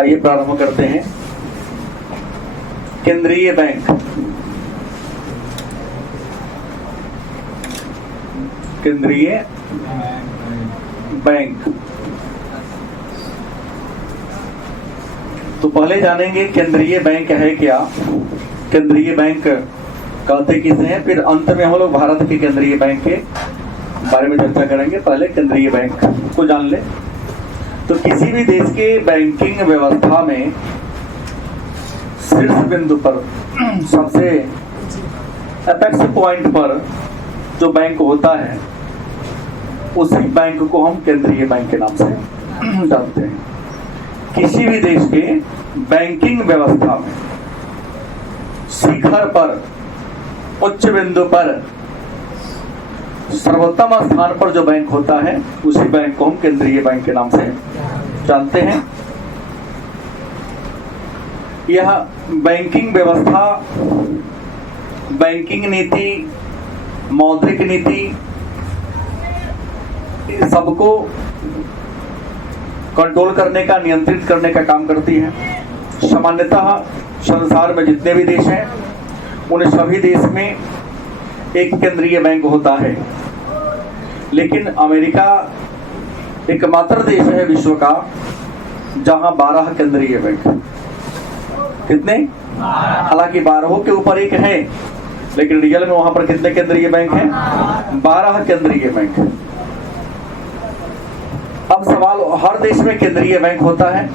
आइए प्रारंभ करते हैं। केंद्रीय बैंक, केंद्रीय बैंक। तो पहले जानेंगे केंद्रीय बैंक है क्या, केंद्रीय बैंक कहते किसे हैं, फिर अंत में हम लोग भारत के केंद्रीय बैंक के बारे में चर्चा करेंगे। पहले केंद्रीय बैंक को जान ले। तो किसी भी देश के बैंकिंग व्यवस्था में शीर्ष बिंदु पर, सबसे एपेक्स पॉइंट पर जो बैंक होता है, उसी बैंक को हम केंद्रीय बैंक के नाम से जानते हैं। किसी भी देश के बैंकिंग व्यवस्था में शिखर पर, उच्च बिंदु पर, सर्वोत्तम स्थान पर जो बैंक होता है, उसी बैंक को हम केंद्रीय बैंक के नाम से जानते हैं। यह बैंकिंग व्यवस्था, बैंकिंग नीति, मौद्रिक नीति, सबको कंट्रोल करने का, नियंत्रित करने का काम करती है। सामान्यतः संसार में जितने भी देश हैं, उन सभी देश में एक केंद्रीय बैंक होता है। लेकिन अमेरिका एकमात्र देश है विश्व का जहां 12 केंद्रीय बैंक। कितने? हालांकि 12 के ऊपर एक है, लेकिन रियल में वहां पर कितने केंद्रीय बैंक हैं? 12 केंद्रीय बैंक। अब सवाल, हर देश में केंद्रीय बैंक होता है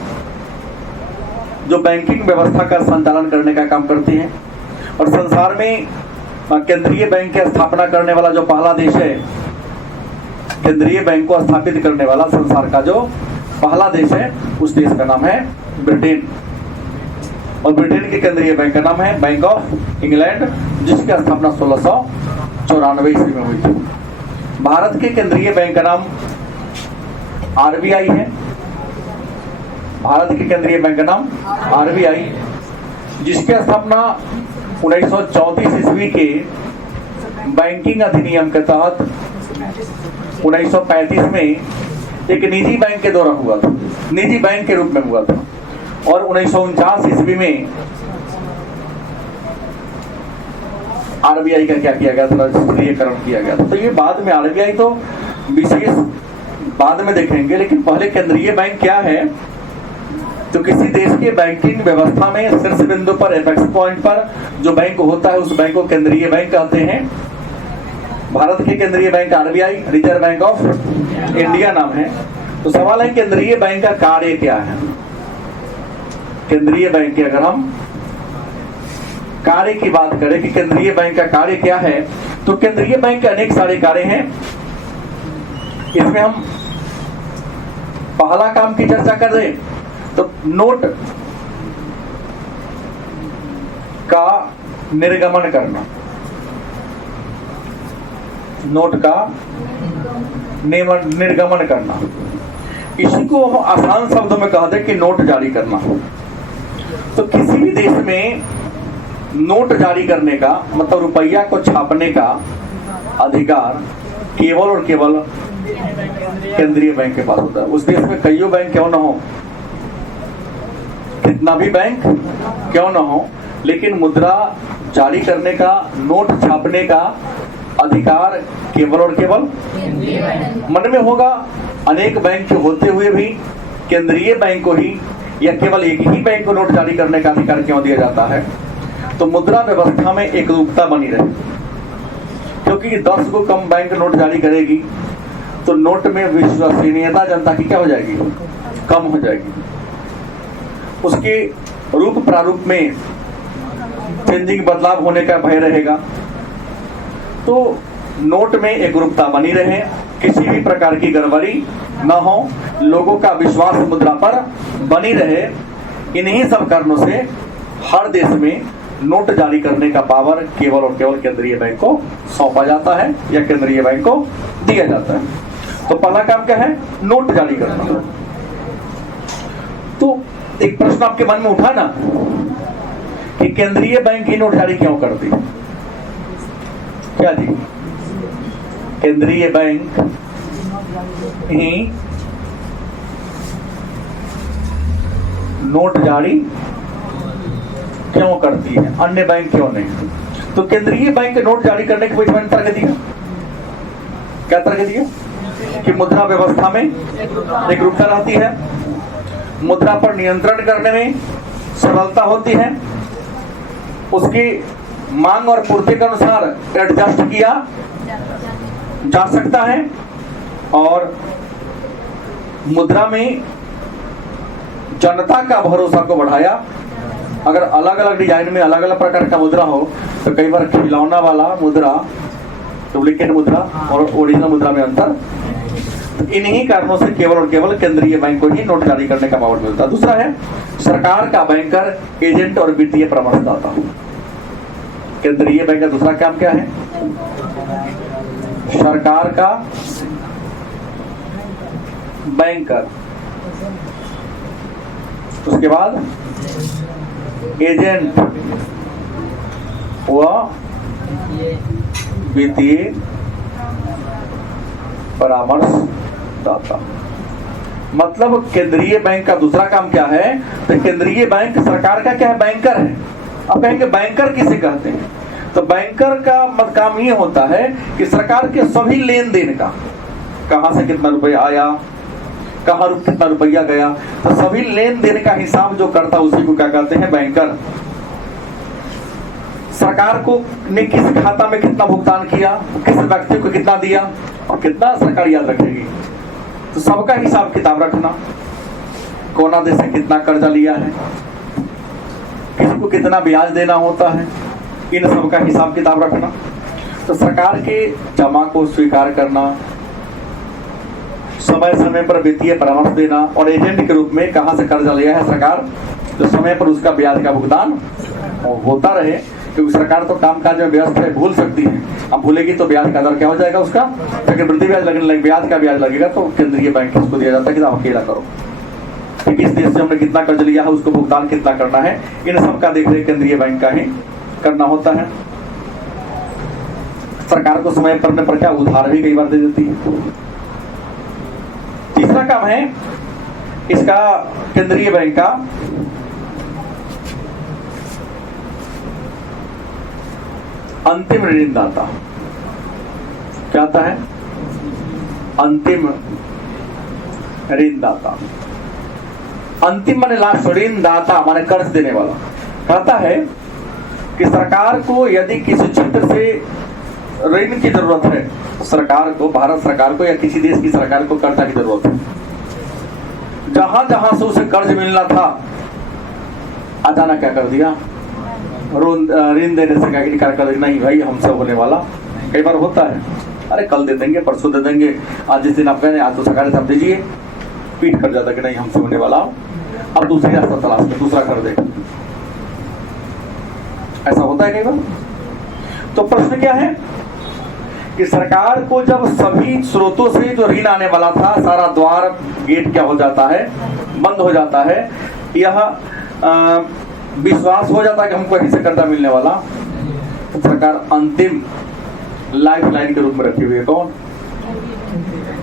जो बैंकिंग व्यवस्था का संचालन करने का काम करती है। और संसार में केंद्रीय बैंक की स्थापना करने वाला जो पहला देश है, केंद्रीय बैंक को स्थापित करने वाला संसार का जो पहला देश है, उस देश का नाम है ब्रिटेन। और ब्रिटेन के केंद्रीय बैंक का नाम है बैंक ऑफ इंग्लैंड, जिसकी स्थापना 1694 ईस्वी में हुई थी। भारत के केंद्रीय बैंक का नाम आरबीआई है। भारत के केंद्रीय बैंक का नाम आरबीआई, जिसकी स्थापना 1934 ईस्वी के बैंकिंग अधिनियम के तहत 1935 में एक निजी बैंक के द्वारा हुआ था, निजी बैंक के रूप में हुआ था। और 1949 ईस्वी में आरबीआई का क्या किया गया था? राष्ट्रीयकरण किया गया था। तो ये बाद में, आरबीआई तो विशेष बाद में देखेंगे, लेकिन पहले केंद्रीय बैंक क्या है। तो किसी देश के बैंकिंग व्यवस्था में शीर्ष बिंदु पर, एपेक्स पॉइंट पर जो बैंक होता है, उस बैंक को केंद्रीय बैंक कहते हैं। भारत के केंद्रीय bank RBI, reserve bank of India नाम है। तो सवाल है केंद्रीय बैंक का कार्य क्या है। केंद्रीय बैंक के अगर हम कार्य की बात करें कि केंद्रीय बैंक का कार्य क्या है, तो केंद्रीय बैंक के अनेक सारे कार्य हैं। इसमें हम पहला काम की चर्चा कर रहे हैं तो नोट का निर्गमन करना, नोट का निर्गमन करना, इसी को हम आसान शब्दों में कह दें कि नोट जारी करना। तो किसी भी देश में नोट जारी करने का मतलब रुपया को छापने का अधिकार केवल और केवल केंद्रीय बैंक के पास होता है। उस देश में कईयों बैंक क्यों ना हो, कितना भी बैंक क्यों ना हो, लेकिन मुद्रा जारी करने का, नोट छापने का अधिकार केवल और केवल मन में होगा। अनेक बैंक होते हुए भी केंद्रीय बैंक को ही या केवल एक ही बैंक को नोट जारी करने का अधिकार क्यों दिया जाता है? तो मुद्रा व्यवस्था में एकरूपता बनी रहे, क्योंकि 10 को कम बैंक नोट जारी करेगी तो नोट में विश्वसनीयता जनता की क्या हो जाएगी? कम हो जाएगी। उसके रूप प्रारूप में चेंजिंग, बदलाव होने का भय रहेगा। तो नोट में एकरूपता बनी रहे, किसी भी प्रकार की गड़बड़ी न हो, लोगों का विश्वास मुद्रा पर बनी रहे। इन्हीं सब कारणों से हर देश में नोट जारी करने का पावर केवल और केवल केंद्रीय बैंक को सौंपा जाता है या केंद्रीय बैंक को दिया जाता है। तो पहला काम क्या है? नोट जारी करना। तो एक प्रश्न आपके मन में उठा ना कि केंद्रीय बैंक ही नोट जारी क्यों करती? क्या जी? केंद्रीय बैंक ही नोट जारी क्यों करती है, अन्य बैंक क्यों नहीं? तो केंद्रीय बैंक नोट जारी करने के बीच में तर्क दिया, क्या तर्क दिया कि मुद्रा व्यवस्था में एक रूपता रहती है, मुद्रा पर नियंत्रण करने में सरलता होती है, उसकी मांग और पूर्ति के अनुसार एडजस्ट किया जा सकता है, और मुद्रा में जनता का भरोसा को बढ़ाया। अगर अलग अलग डिजाइन में अलग अलग प्रकार का मुद्रा हो तो कई बार खिलौना वाला मुद्रा, डुप्लीकेट मुद्रा और ओरिजिनल मुद्रा में अंतर। तो इन्हीं कारणों से केवल और केवल केंद्रीय बैंक को ही नोट जारी करने का पावर मिलता है। दूसरा है सरकार का बैंकर, एजेंट और वित्तीय परामर्शदाता। केंद्रीय बैंक का दूसरा काम क्या है? सरकार का बैंकर, उसके बाद एजेंट व वित्तीय परामर्शदाता। मतलब केंद्रीय बैंक का दूसरा काम क्या है? तो केंद्रीय बैंक सरकार का क्या है? बैंकर है। अब कहेंगे बैंकर किसे कहते हैं? तो बैंकर का काम ये होता है कि सरकार के सभी लेन देन का, कहां से कितना रुपया आया, कहां कितना रुपया गया, तो सभी लेन देन का हिसाब जो करता उसी को क्या कहते हैं? बैंकर। सरकार को ने किस खाता में कितना भुगतान किया, किस व्यक्ति को कितना दिया और कितना सरकार याद रखेगी, तो सबका हिसाब किताब रखना, कोना देश से कितना कर्जा लिया है, किसको कितना ब्याज देना होता है, इन सबका हिसाब किताब रखना। तो सरकार के जमा को स्वीकार करना, समय समय पर वित्तीय परामर्श देना, और एजेंट के रूप में कहां से कर्जा लिया है सरकार, तो समय पर उसका ब्याज का भुगतान होता रहे, क्योंकि सरकार तो कामकाज में व्यस्त है, भूल सकती है। अब भूलेगी तो ब्याज का दर क्या हो जाएगा उसका, चक्रवृद्धि ब्याज लगने लगे, ब्याज का ब्याज लगेगा, तो केंद्रीय बैंक इसको दिया जाता है कि आप अकेला करो, कि किस देश से हमने कितना कर्ज लिया है, उसको भुगतान कितना करना है, इन सब का देख रेख केंद्रीय बैंक का ही करना होता है। सरकार को समय पड़ने पर क्या उधार भी कई बार दे देती है। तीसरा काम है इसका केंद्रीय बैंक का अंतिम ऋणदाता। क्या आता है? अंतिम ऋणदाता। अंतिम माने लास्ट, ऋणदाता माने कर्ज देने वाला। कहता है कि सरकार को यदि किसी क्षेत्र से ऋण की जरूरत है, सरकार को, भारत सरकार को या किसी देश की सरकार को कर्जा की जरूरत है, जहां जहां से उसे कर्ज मिलना था, अचानक क्या कर दिया? ऋण देने से क्या इनकार कर देना, नहीं भाई हमसे होने वाला। कई बार होता है, अरे कल दे देंगे, परसों दे देंगे, आज जिस दिन आप कहें आज तो सरकार से आप दीजिए, पीठ कर जाता कि नहीं हमसे होने वाला, अब दूसरी रास्ता तलाश में दूसरा कर देगा। ऐसा होता है कई बार। तो प्रश्न क्या है कि सरकार को जब सभी स्रोतों से जो ऋण आने वाला था, सारा द्वार गेट क्या हो जाता है? बंद हो जाता है। यह विश्वास हो जाता है कि हमको कहीं से कर्जा मिलने वाला, तो सरकार अंतिम लाइफ लाइन के रूप में रखी हुई है कौन?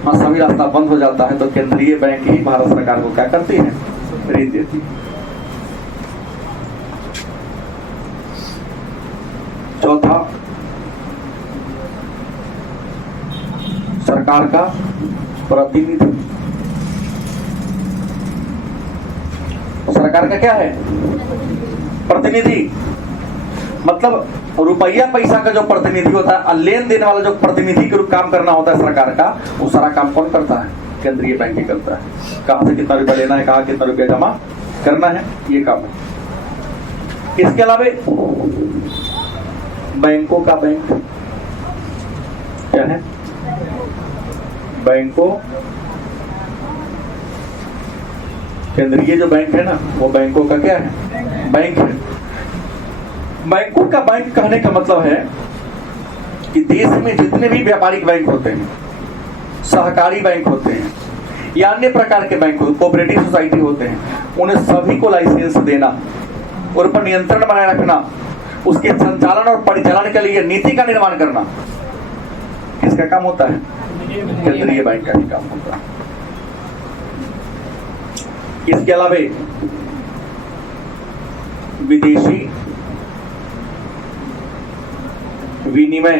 हाँ, सभी रास्ता बंद हो जाता है तो केंद्रीय बैंक ही भारत सरकार को क्या करती है? ऋण देती है। चौथा, सरकार का प्रतिनिधि। सरकार का क्या है? प्रतिनिधि। मतलब रुपया पैसा का जो प्रतिनिधि होता है, लेन देन वाला जो प्रतिनिधि के रूप काम करना होता है सरकार का, वो सारा काम कौन करता है? केंद्रीय बैंक ही करता है। कहां से कितना रुपया लेना है, कहां कितना रुपया जमा करना है, ये काम है। इसके अलावा बैंकों का बैंक क्या है? बैंकों, केंद्रीय जो बैंक है ना, वो बैंकों का क्या है? बैंक है। बैंकों का बैंक कहने का मतलब है कि देश में जितने भी व्यापारिक बैंक होते हैं, सहकारी बैंक होते हैं या अन्य प्रकार के बैंक होते, कोऑपरेटिव सोसाइटी होते हैं, उन्हें सभी को लाइसेंस देना, उन पर नियंत्रण बनाए रखना, उसके संचालन और परिचालन के लिए नीति का निर्माण करना किसका काम होता है? केंद्रीय बैंक का ही काम होता है। इसके अलावा विदेशी विनिमय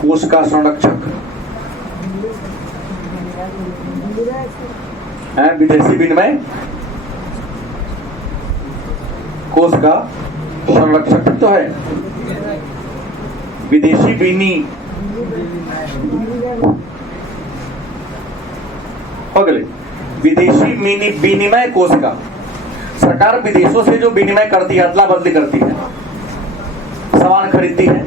कोष का संरक्षक है। विदेशी विनिमय कोष का संरक्षक तो है विदेशी विदेशी विनिमय कोष का। सरकार विदेशों से जो विनिमय करती है, अदला बदली करती है, सामान खरीदती है,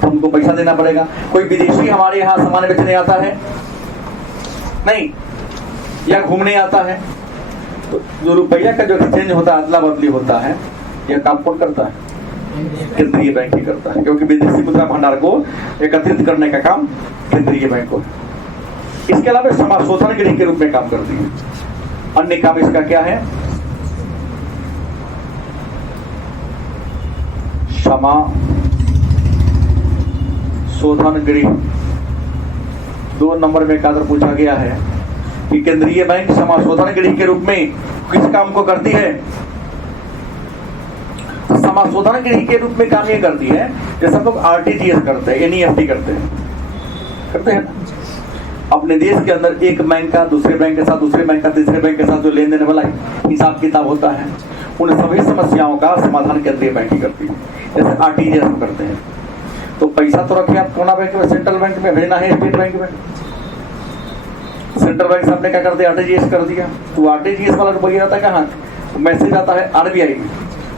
तो हमको पैसा देना पड़ेगा। कोई विदेशी हमारे यहाँ सामान बेचने आता है नहीं, या घूमने आता है, तो जो रुपया का जो एक्सचेंज होता है, अदला बदली होता है, यह काम कौन करता है? केंद्रीय बैंक ही करता है, क्योंकि विदेशी मुद्रा भंडार को एकत्रित करने का काम केंद्रीय बैंक को। इसके अलावा समाशोधन गृह के रूप में काम करती है। अन्य काम इसका क्या है? क्षमा शोधन गृह। 2 नंबर में कादर पूछा गया है कि केंद्रीय बैंक समाशोधन गृह के रूप में किस काम को करती है? समाशोधन गृह के रूप में काम ये करती है जैसे हम लोग आरटीजीएस करते हैं, एनईएफटी करते हैं ना। अपने देश के अंदर एक बैंक का दूसरे बैंक के साथ, दूसरे बैंक का तीसरे बैंक के साथ जो लेन देन वाला हिसाब किताब होता है, उन सभी समस्याओं का समाधान केंद्रीय बैंक ही करती है। जैसे आरटीजीएस हम करते हैं, तो पैसा तो रखे आप कोना बैंक में, सेंट्रल बैंक में भेजना है, स्टेट बैंक में। सेंट्रल बैंक से आपने क्या कर दिया? आरटीजीएस कर दिया। तो आरटीजीएस वाला रुपया आता है कहाँ? मैसेज आता है आरबीआई में,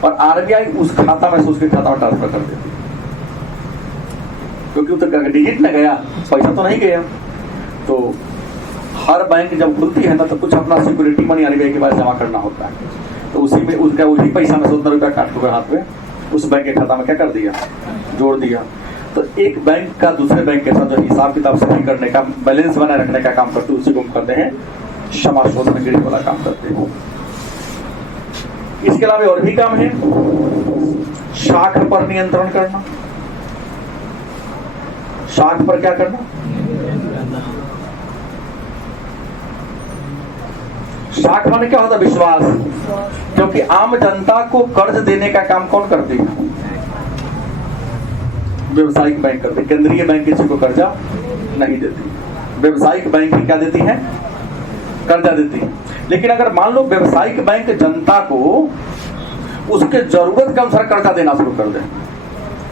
और आरबीआई उस खाता में से उसके खाता में ट्रांसफर कर देती है, क्योंकि तो डिजिट में गया, पैसा तो नहीं गया। तो हर बैंक जब खुलती है ना, तो कुछ अपना सिक्योरिटी मनी आरबीआई के पास जमा करना होता है, तो उसी में उसका वही पैसा में 100 रुपया काट के हाथ में उस बैंक के खाता में क्या कर दिया? जोड़ दिया। तो एक बैंक का दूसरे बैंक के साथ जो हिसाब किताब सही करने का, बैलेंस बनाए रखने का काम करते हैं, उसी को हम करते हैं समाशोधन गृह वाला काम करते हैं। इसके अलावा और भी काम है। शाख पर नियंत्रण करना। शाख पर क्या करना? शाख माने क्या होता है? विश्वास। क्योंकि आम जनता को कर्ज देने का काम कौन करती है? व्यवसायिक बैंक करती है। केंद्रीय बैंक किसी को कर्जा नहीं देती, व्यवसायिक बैंक क्या देती है? कर्जा देती है। लेकिन अगर मान लो व्यवसायिक बैंक जनता को उसके जरूरत के अनुसार कर्जा देना शुरू कर दे,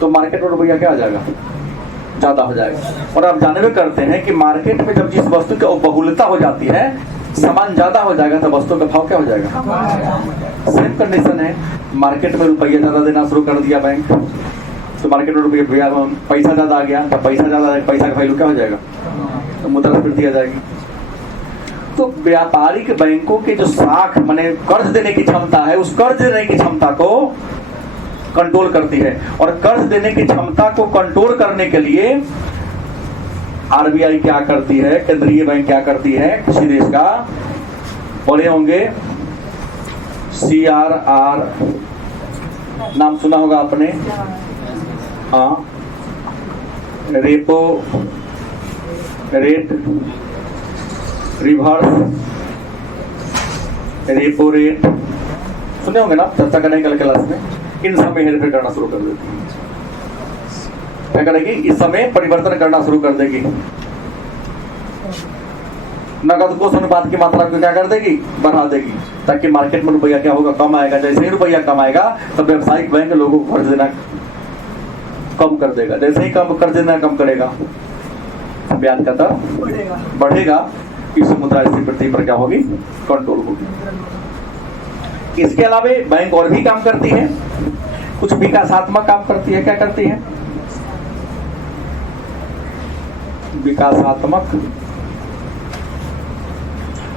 तो मार्केट में रुपया क्या आ जाएगा? ज्यादा हो जाएगा। और आप जानबे करते हैं कि मार्केट में जब जिस वस्तु की बहुलता हो जाती है, सामान ज्यादा हो जाएगा, तो वस्तु का भाव क्या हो जाएगा? सेम कंडीशन है। मार्केट में रुपया ज्यादा देना शुरू कर दिया बैंक, तो मार्केट में रुपया पैसा ज्यादा आ गया, तो पैसा ज्यादा, पैसा का वैल्यू क्या हो जाएगा? तो मुद्रास्फीति आ जाएगी। तो व्यापारिक बैंकों के जो शाख माने कर्ज देने की क्षमता है, उस कर्ज देने की क्षमता को कंट्रोल करती है। और कर्ज देने की क्षमता को कंट्रोल करने के लिए आरबीआई क्या करती है, केंद्रीय बैंक क्या करती है? किसी देश का पढ़े होंगे, CRR नाम सुना होगा आपने? हाँ, repo rate, reverse repo rate सुने होंगे ना, चर्चा करेंगे कल क्लास में। इन समय हेरफेर करना शुरू कर देती है। क्या करेगी? इस समय परिवर्तन करना शुरू कर देगी। नगद कोष अनुपात की मात्रा को क्या कर देगी? बढ़ा देगी, ताकि मार्केट में रुपया क्या होगा? कम आएगा। जैसे ही रुपया कम आएगा, तो व्यवसायिक बैंक लोगों को कर्ज देना कम कर देगा। जैसे ही कम कर्ज देना कम करेगा, ब्याज का दर बढ़ेगा। इस मुद्रास्फीति पर क्या होगी? कंट्रोल होगी। इसके अलावा बैंक और भी काम करती है, कुछ विकासात्मक काम करती है। क्या करती है? विकासात्मक।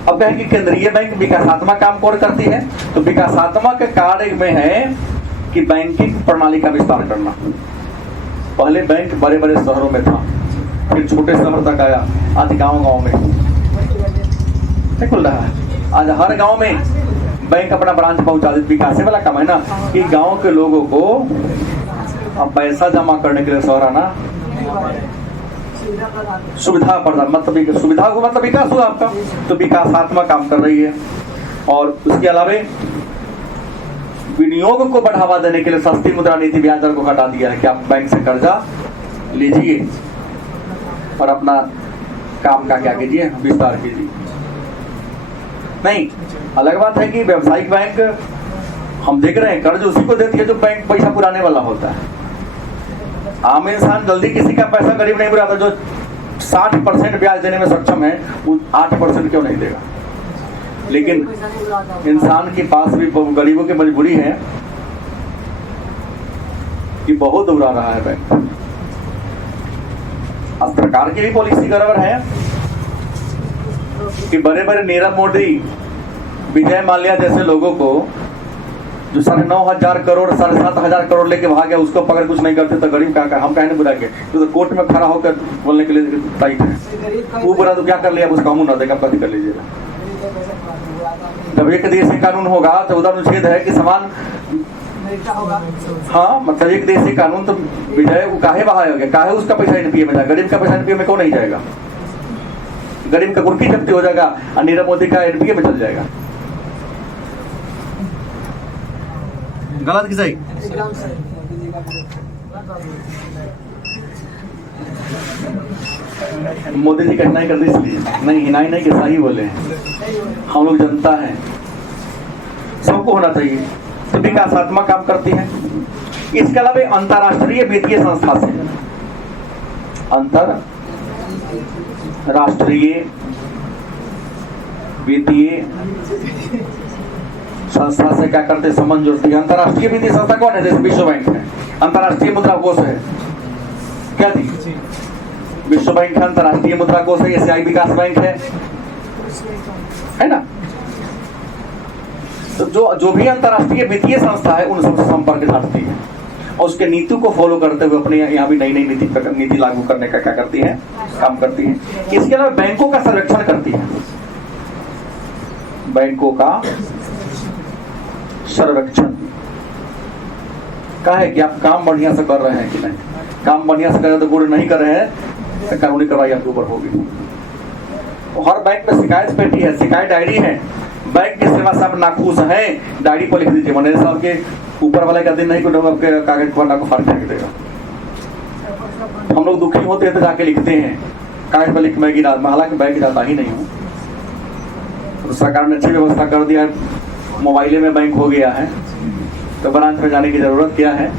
अब कहें कि केंद्रीय बैंक विकासात्मक काम कौन करती है? तो विकासात्मक कार्य में है कि बैंकिंग प्रणाली का विस्तार करना। पहले बैंक बड़े बड़े शहरों में था, फिर छोटे शहर तक आया, आज गांव-गांव में नहीं खुल रहा है। आज हर गांव में बैंक अपना ब्रांच पहुंचा देती। विकास वाला काम है ना, कि गांव के लोगों को अब पैसा जमा करने के लिए शहर आना, सुविधा प्रदान, मतलब सुविधा को मतलब विकास हुआ आपका। तो विकासात्मक काम कर रही है। और उसके अलावे विनियोग को बढ़ावा देने के लिए सस्ती मुद्रा नीति ब्याज दर को घटा दिया है कि आप बैंक से कर्जा लीजिए और अपना काम का क्या कीजिए, विस्तार कीजिए। नहीं, अलग बात है कि व्यावसायिक बैंक हम देख रहे हैं कर्ज उसी को देती है जो बैंक पैसा पुराने वाला होता है। आम इंसान जल्दी किसी का पैसा गरीब नहीं बुलाता, जो 60% ब्याज देने में सक्षम है वो 8% क्यों नहीं देगा। लेकिन इंसान के पास भी गरीबों की मजबूरी है कि बहुत उड़ा रहा है बैंक। अब सरकार की भी पॉलिसी गड़बड़ है कि बड़े बड़े नीरव मोदी, विजय माल्या जैसे लोगों को जो 9,500 करोड़ 7,500 करोड़ लेके भाग गया, उसको पकड़ कुछ नहीं करते तो गरीब का हम कहने बुला के तो कोर्ट में खड़ा होकर बोलने के लिए टाइट है। वो बुरा तो क्या कर लिया, उसका मुंह ना देगा, कभी कर लीजिएगा। जब एक देश से कानून होगा तो उधर अनुच्छेद है कि समान, हाँ मतलब एक देश से कानून तो विजय वो काहे बहाएगा, काहे उसका पैसा एनपीए में जाएगा, गरीब का पैसा एनपीए में क्यों नहीं जाएगा। गरीब का कुर्की जब्ती हो जाएगा और नीरव मोदी का एनपीए में चल जाएगा। गलत की सही? मोदी जी कठिनाई कर दी इसलिए नहीं, हिनाई नहीं कि सही बोले हैं। हम लोग जनता है, सबको होना चाहिए, तो विकासात्मक काम करती है। इसके अलावा अंतरराष्ट्रीय वित्तीय संस्था से, अंतरराष्ट्रीय वित्तीय संस्था से क्या करते संबंध जोड़ती है। अंतरराष्ट्रीय वित्तीय संस्था कौन है? जैसे विश्व बैंक है, अंतरराष्ट्रीय मुद्रा कोष है, क्या थी? विश्व बैंक है, अंतरराष्ट्रीय मुद्रा कोष है, एशियाई विकास बैंक है ना। तो जो भी अंतरराष्ट्रीय वित्तीय संस्था है उन सबसे संपर्क साधती है और उसके नीति को फॉलो करते हुए अपने यहाँ भी नई नई नीति लागू करने का क्या करती है, काम करती है। इसके अलावा बैंकों का सर्वेक्षण करती है, बैंकों का सर्वेक्षण का है कि आप काम बढ़िया से कर रहे हैं कि नहीं। काम बढ़िया से कर रहे हैं तो गुड़ नहीं कर रहे हैं तो कानूनी कार्रवाई आपके ऊपर होगी। हर बैंक में शिकायत पेटी है, शिकायत डायरी है, बैंक की सेवा से आप नाखुश हैं, डायरी पर लिख दीजिए। मैनेजर साहब के ऊपर वाले का दिन नहीं को आपके कागज पन्ना को फाड़ फेंक देगा। हम लोग दुखी होते हैं तो जाके लिखते हैं कागज पर लिख, मैं गिरा, हालांकि बैंक गिराता ही नहीं हूँ। तो सरकार ने अच्छी व्यवस्था कर दिया है, मोबाइल में बैंक हो गया है तो ब्रांच में जाने की जरूरत क्या है।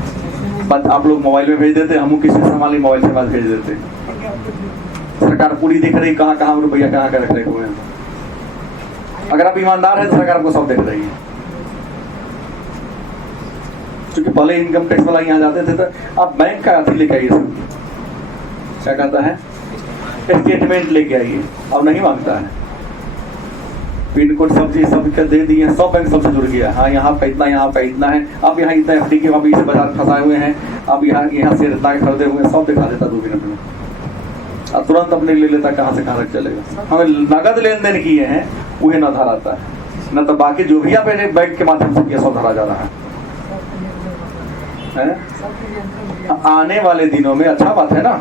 बस आप लोग मोबाइल में भेज देते, हम किसी संभाली मोबाइल से बात भेज देते। सरकार पूरी देख रही कहाँ कहाँ रुपया कहाँ का रख रहे हुए हैं। अगर आप ईमानदार हैं तो सरकार आपको सब देख रही है। क्योंकि पहले इनकम टैक्स वाला यहाँ जाते थे तो आप बैंक का अथी लेके आइए, सब क्या कहता है स्टेटमेंट लेके आइए, अब नहीं मांगता है। पिन कोड सब चीज सब दे दिए, सब बैंक सबसे जुड़ गया। हाँ यहाँ पे इतना, यहाँ पे इतना है, अब यहाँ इतना एफडी के अभी बाजार फंसाए हुए हैं, अब यहाँ से इतना खरीदे हुए हैं, सब दिखा देता 2 मिनट में। अब तुरंत अपने ले लेता, कहाँ से कहाँ तक चलेगा। हमें नगद लेन देन किए हैं वही न धरा आता है, न तो बाकी जो भी आप बैंक के माध्यम से किया सब धरा जा रहा है। आने वाले दिनों में अच्छा बात है ना,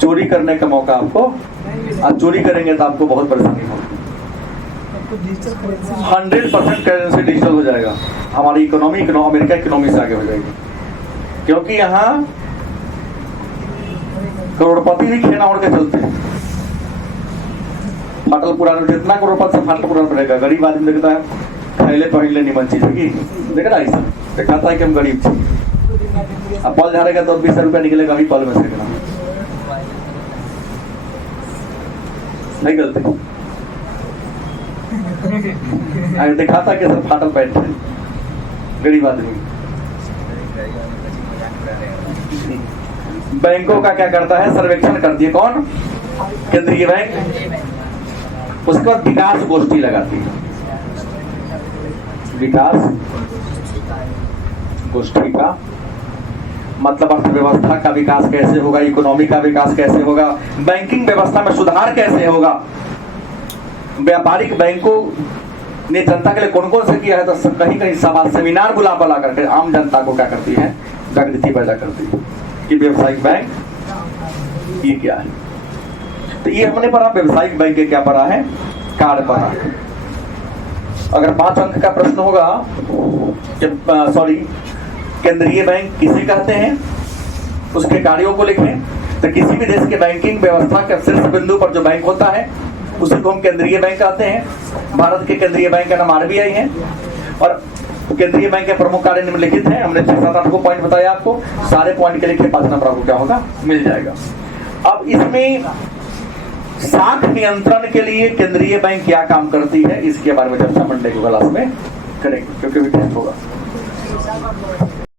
चोरी करने का मौका आपको, आप चोरी करेंगे तो आपको बहुत परेशानी होगी। 100% करेंसी डिजिटल हो जाएगा, हमारी इकोनॉमी अमेरिका इकोनॉमी से आगे हो जाएगी। क्योंकि यहाँ करोड़पति भी खेना उड़ के चलते हैं। फाटल पुराना, जितना करोड़पति से फाटल पुराना पड़ेगा, गरीब आदमी देखता है खैले पहले निमन चीज होगी, देख रहा है, दिखाता है कि हम गरीब थे। अब पल झाड़ेगा तो 20 रुपया निकलेगा, अभी पल में से नहीं गलती दिखाता कि सर फाटल पैंट है, गरीब आदमी। बैंकों का क्या करता है, सर्वेक्षण करती है कौन? केंद्रीय बैंक। उसके बाद विकास गोष्ठी लगाती है। विकास गोष्ठी का मतलब अर्थव्यवस्था का विकास कैसे होगा, इकोनॉमी का विकास कैसे होगा, बैंकिंग व्यवस्था में सुधार कैसे होगा। व्यापारिक बैंकों ने जनता के लिए कौन कौन से किया है, तो कहीं कहीं सभा सेमिनार बुला करके आम जनता को क्या करती है, जागृति पैदा करती है कि व्यावसायिक बैंक ये क्या है। तो ये हमने पढ़ा, व्यावसायिक बैंक के क्या पढ़ा है, कार्य पढ़ा है। अगर 5 अंक का प्रश्न होगा सॉरी केंद्रीय बैंक किसे कहते हैं, उसके कार्यों को लिखें। तो किसी भी देश के बैंकिंग व्यवस्था के शीर्ष बिंदु पर जो बैंक होता है उसी को हम केंद्रीय बैंक कहते हैं। भारत के केंद्रीय बैंक का नाम आरबीआई है और केंद्रीय बैंक के प्रमुख कार्य निम्नलिखित हैं। हमने 6-7-8 को पॉइंट बताया आपको, सारे पॉइंट के लिखे 5 नंबर आपको क्या होगा मिल जाएगा। अब इसमें साख नियंत्रण के लिए केंद्रीय बैंक क्या काम करती है इसके बारे में चर्चा मंडे की क्लास में करेंगे, क्योंकि भी टेस्ट होगा।